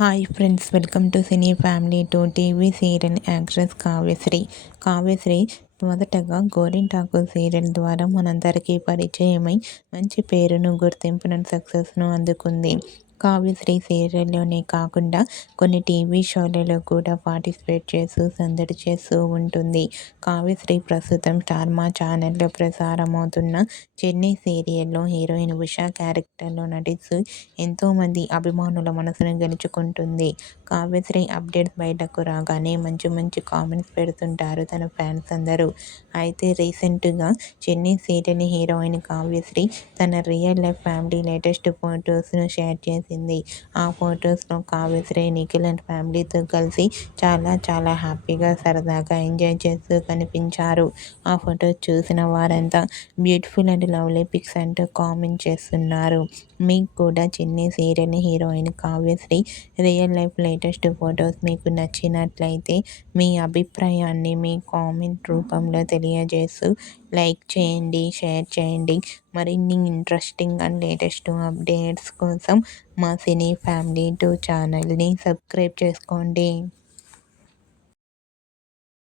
Hi friends, welcome to cine family to TV serial actress Kavyasri. Kavyasri మొదటగా గోరింటాకు serial ద్వారా మనందరికీ పరిచయమై మంచి పేరును, గుర్తింపును, సక్సెస్ను అందుకుంది. కావ్యశ్రీ సీరియల్లోనే కాకుండా కొన్ని టీవీ షోలలో కూడా పార్టిసిపేట్ చేస్తూ సందడి చేస్తూ ఉంటుంది. కావ్యశ్రీ ప్రస్తుతం స్టార్ మా ఛానల్లో ప్రసారమవుతున్న చెన్నై సీరియల్లో హీరోయిన్ ఉషా క్యారెక్టర్లో నటిస్తూ ఎంతోమంది అభిమానుల మనసును గెలుచుకుంటుంది. కావ్యశ్రీ అప్డేట్స్ బయటకు రాగానే మంచి మంచి కామెంట్స్ పెడుతుంటారు తన ఫ్యాన్స్ అందరూ. అయితే రీసెంట్గా చెన్నై సీరియల్ హీరోయిన్ కావ్యశ్రీ తన రియల్ లైఫ్ ఫ్యామిలీ లేటెస్ట్ ఫొటోస్ను షేర్ చేసింది. ఆ ఫొటోస్లో కావ్యశ్రీ నిఖిల్ అండ్ ఫ్యామిలీతో కలిసి చాలా హ్యాపీగా, సరదాగా ఎంజాయ్ చేస్తూ కనిపించారు. ఆ ఫొటోస్ చూసిన వారంతా బ్యూటిఫుల్ అండ్ లవ్లీ పిక్స్ అంటూ కామెంట్ చేస్తున్నారు. మీకు కూడా Chennai serial heroine Kavyasri real life latest photos మీకు నచ్చినట్లయితే మీ అభిప్రాయాన్ని మీ కామెంట్ రూపంలో తెలియజేస్తూ లైక్ చేయండి, షేర్ చేయండి. మరిన్ని ఇంట్రెస్టింగ్ అండ్ లేటెస్ట్ అప్డేట్స్ కోసం మా సినీ ఫ్యామిలీ 2 ఛానల్ని సబ్స్క్రైబ్ చేసుకోండి.